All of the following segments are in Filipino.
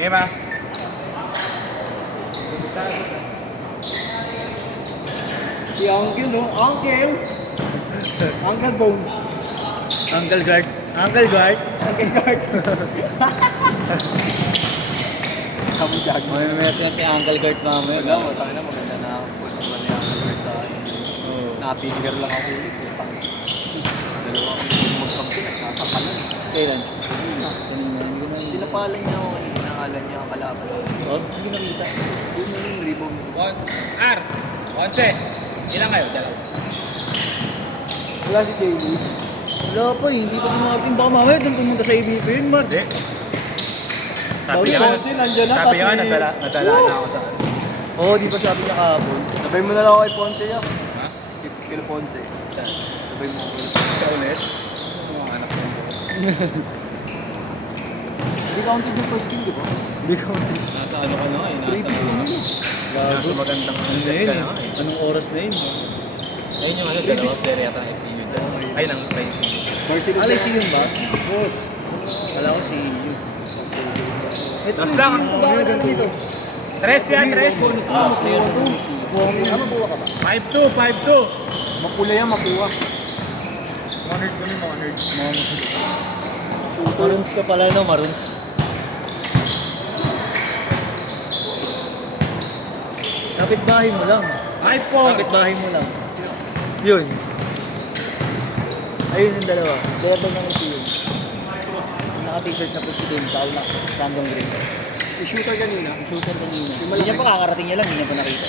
Ema. Si Uncle, no? Uncle! Uncle Bones. Uncle Guard. Uncle Guard. Uncle Guard. Kami gag. May message si Uncle Gert namin. Wala, tayo na maganda na ako. Pulse naman ni Uncle Guard sa akin. Napinger lang ako ulit. Dalawa kami mag-camp din. Nagkakapalan. Kailan? Pinapalan niya ako kanina. Pinakalan niya ang kalaban. Hindi nakita. Yun na yung rebound. R. 11. Ilan kayo? Dalawa. Wala si JD. Wala pa eh. Hindi pa kumarating. Baka mamaya doon pumunta sa ABP yun, Mark. Hindi. Sabi nga, nandiyan na. sabi nga, nadala na ako sa Oo, di ba sabi niya kahapon? Sabay mo na lang ako kay Ponce ya. Kay Ponce. Sabay mo ako. Sa ulit. Mga anak ko. Hindi counted yung first game, di ba? Hindi ko. Nasa ano ka na eh. Gago. magandang Ano na yun eh? Anong oras na yun? Ayun yung ano, dalawa. Pero yata ang FPU. Ay, nang racing. Alay si yun ba? Boss. Wala ko si Yu. Ito Last si lang. Yu. Bakit ano dito? Tres yan, tres. Ano buwa ka ba? 5-2, 5-2. Mapula yan, mapuwa. Monard ko ni Monard. Maroons ka pala no, Maroons. Kapit-bahay mo lang. 5-4. Kapit-bahay mo lang. Yun. Ayun yung dalawa. Kaya ba nang ito yun? Naka-t-shirt na puti din. Tao na. Random green. Yung shooter kanina. Shooter kanina. Hindi niya pa kakarating niya lang. Hindi niya pa nakita.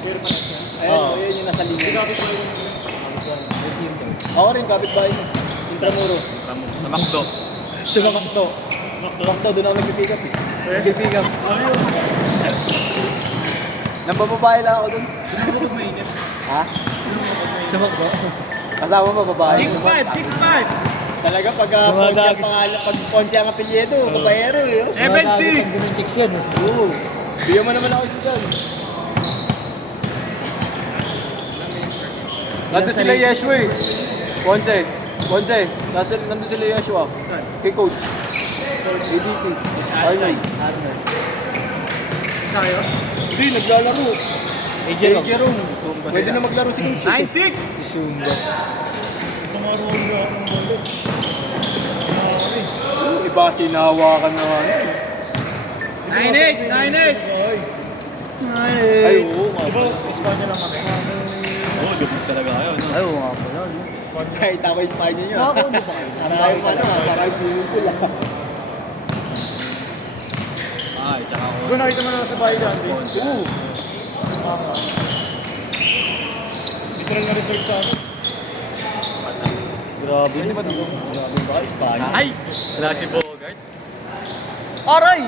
Pero pa na siya. Ayan, Oo. ayan yung nasa linya. Resume. Ako rin, kapit-bahay mo. Intramuros. Sa Macdo. Sumamakto. Makto, doon ako nag-pick up eh. Nag-pick up. Nabababae lang ako doon. Ha? Sumak ba? Kasama mo babae. 6-5, 6-5. Talaga pag Ponce ang pangalan, pag Ponce ang apelyido, babaero eh. 7-6. Gumintik yan eh. Oo. Bigyan mo naman ako si John. Nandun sila Yeshua eh. Ponce. Nandun sila Yeshua. Kay Coach. ADP. Arnold. Arnold. Sa'yo? Hindi, naglalaro. Jerome. Jerome. Pwede na maglaro si Coach. 9-6. Sumba. Iba sinahawakan na nga. 9-8, 9-8. Ay, oo nga. Espanya lang kami. Oo, lupit talaga kayo. Ay, oo nga pala. Kahit ako Espanya nyo. Ako, ano ba? Parang pa na, parang swimming pool ah. Ay, tsaka ako. Kung nakita mo na sa bahay dyan. Oo. Literal na research sa akin. Grabe yun. Grabe ba? Espanya. Ay! Wala si Bogart. Aray!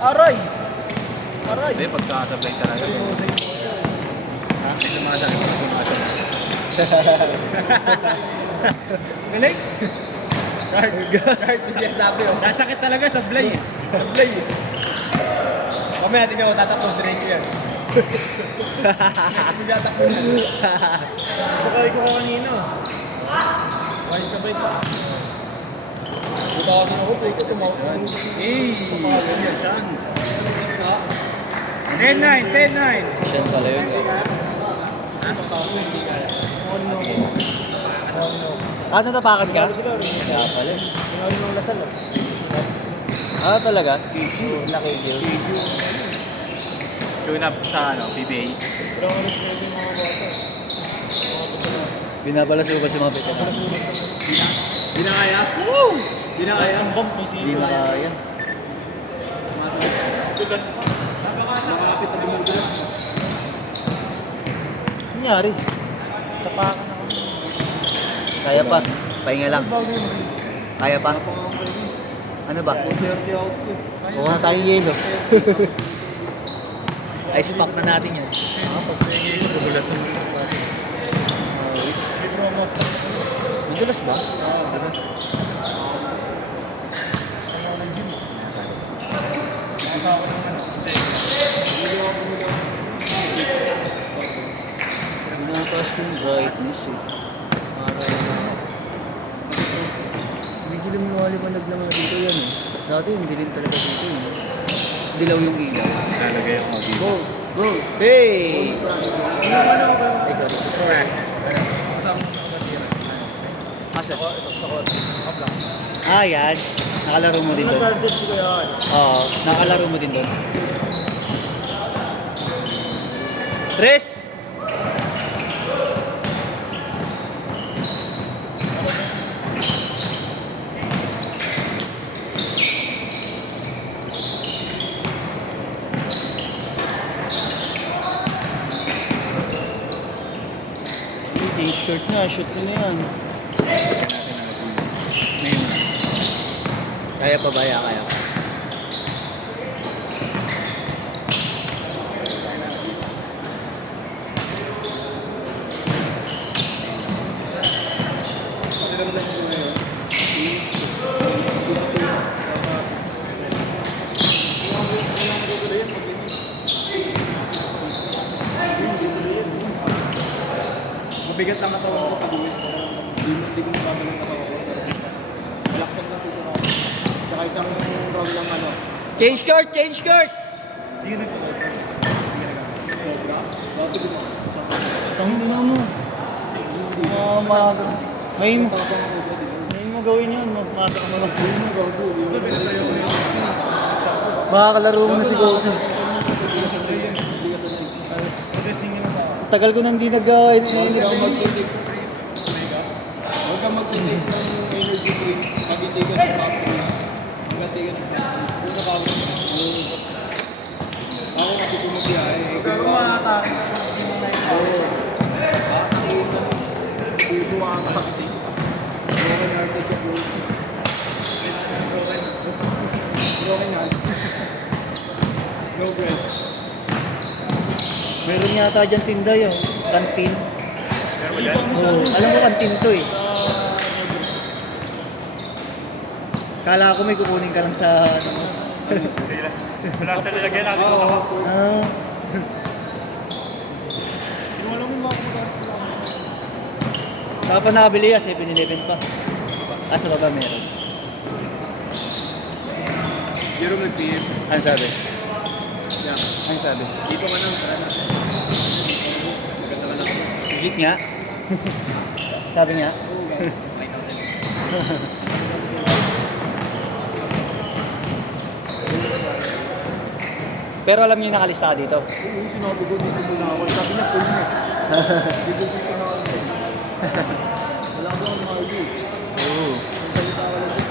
Aray! Hindi, pagkasabay talaga. Ha? Sumasabay pa sumasabay. Galing! Kahit PCSW. Nasakit talaga sa blay. Sa play. Mamaya tingnan mo, tatapos drink yan. Magtatakbo na. Sakay ko kanina. Wais ka ba ito? Buta kasi ako, play ko tumawag. Yan, saan? 10-9, 10-9. Siyan pala yun. Ah, natapakan ka? Kaya pala. Ah, talaga? Laki yun. Tune up sa PBA. Binabalaso ba si mga veteran? Di na kaya? Woo! Di na kaya? Hindi na kaya. Nangyari? Tapakan ako. Kaya pa. Pahinga lang. Kaya pa. Ano ba? Oo nga tayo yelo. Ice pack na natin yan. Bubulas na. Madulas ba? Pinataas ko yung brightness eh. Medyo lumiwaliwanag lang na dito yan eh. Dati hindi rin talaga dito eh. Tapos dilaw yung ilaw. Lalagay ako dito. Go! Hey! Ay, sorry. Correct. Asa? Ah, yan. Nakalaro mo din doon. Oo, nakalaro mo din doon. Tres! T-shirt na, shoot mo na yan. Kaya pa ba? Kaya pa. Mabigat lang katawan ko pag hindi ko mababalik katawan ko. Relaxed lang dito ako. Tsaka isang round lang ano. Change shirt! Change shirt! Tangin na mo. May mo gawin yun. Mata ka naman. Makakalaro mo na si Goku. Tagal ko nang di nag-init. Huwag kang mag-take ng energy drink. Pag-hindi ka ng coffee. Hanggang di ka ng coffee. Ako kasi pumabiyahe. Ikaw makakasakit. Puso ang kasi. Broken heart. No bread. Meron yata dyan tinda yun. Kantin. Pero yan. Oo, alam mo kantin to eh. Kala ko may kukunin ka lang sa ano mo. Wala sa lalagyan natin ito. Ah. Saka pa nabili yan, 7-Eleven pa. Ah, sa baba meron. Jerome nag-PM. Ano sabi? Yeah. Ano sabi? Dito ka nang tara na. Maganda ka lang. Git nga. Sabi nga. Pero alam niyo yung nakalista ka dito. Oo, sinabi ko dito muna ako. Sabi niya, full na. Dito dito na ako. Wala ko ang mga ID. Oo. Salita ko lang.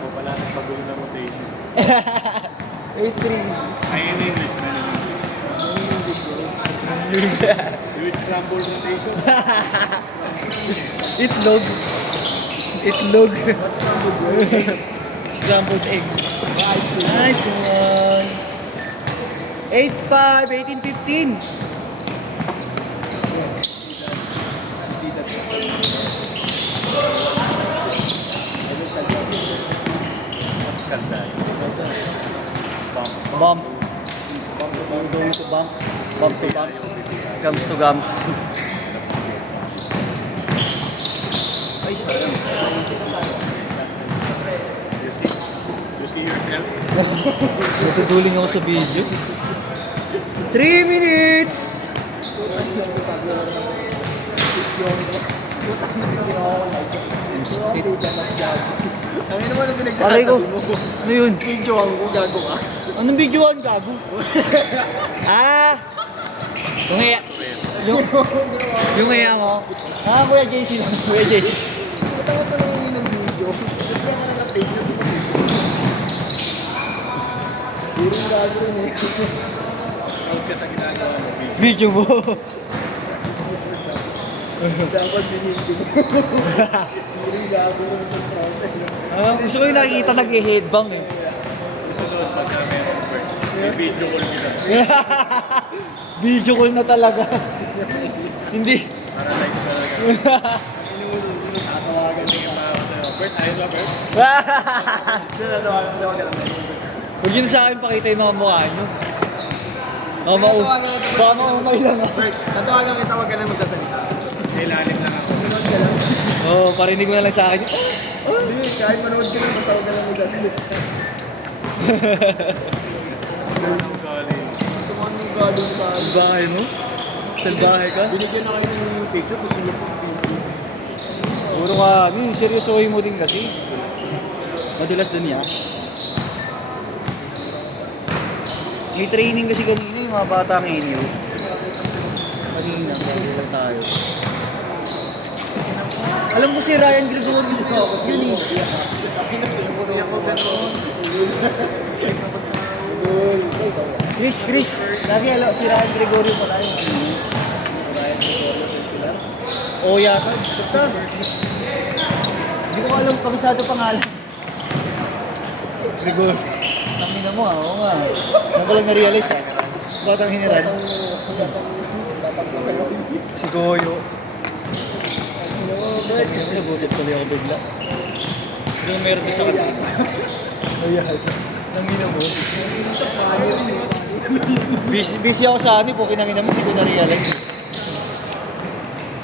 O pala nagpagulo na rotation. 8-3. Ay, yun yung English na yun. Yung scramble rotation. Itlog. Itlog. Scrambled egg. Nice one. 8-5, 18-15. Skandal. Bump. Going to bump. Bump to bumps. Gums to gums. Ay, sayang. You see yourself? Natuduling ako sa video. 3 minutes! Ang ina mo nung Aray ko. pinagsasabi mo. Ano yun? Video ang gago ka. Anong videoan, gago? Ah! Yung haya. Yung haya mo. Ah, Kuya JC lang. Kuya JC. Matawag ka naman yun ng video. Ba't ka na na-page na ito? Puro gago rin eh. Out ka sa ginagawa mo. Video mo. Dapat binindi mo. Puro gago rin ng content. Ah, gusto ko yung nakikita nag-headbang eh. Susunod pagka meron bird. May video call kita. Video call na talaga. Hindi. Para like talaga. Tatawagan niya. Bird, ayos ba Bird? Tatawagan lang. Huwag yun sa akin pakita yung mga mukha nyo. Baka maumay lang ako. Tatawagan kita, wag ka lang magsasalita. Ilalim lang ako. Sunod ka lang. Oo, parinig mo na lang sa akin. Hindi, kahit manood ka lang, basta huwag ka lang mag-aslit. Sumanong galing sa akin. Salbahe mo? Salbahe ka? Binigyan na kayo ng picture, gusto niyo pong video. Puro ka, seryosohin mo din kasi. Madulas dun yan. May training kasi kanina yung mga bata ngayon yun. Kanina, bago tayo. Alam mo si Ryan Gregorio yun eh. Chris, lagi alam si Ryan Gregorio pala yun. Ryan Gregorio. Oo yata, basta. Hindi ko alam kabisado pangalan. Gregorio. Tangina mo ah, oo nga. Ano ko lang na-realize ah. Batang hiniran. Si Goyo. Nagutot tuloy ako bigla. Pero meron din sa kanila. Ayan. Nangina mo. Busy ako sa ano po, kinangina mo, hindi ko na-realize.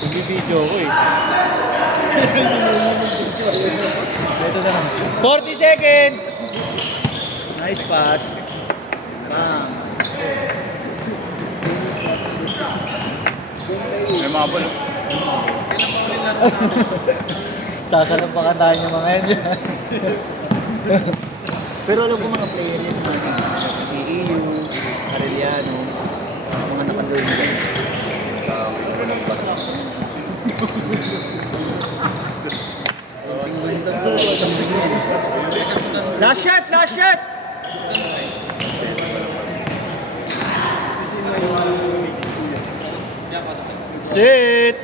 Nagbibideo ako eh. Ito na lang. 40 seconds! Nice pass. Bang. May mabal. Sasalampakan tayo ng mga yan. Pero alam ko mga player yun. Si EU, Arellano, mga nakaloob dyan. Last shot! Last shot! Sit!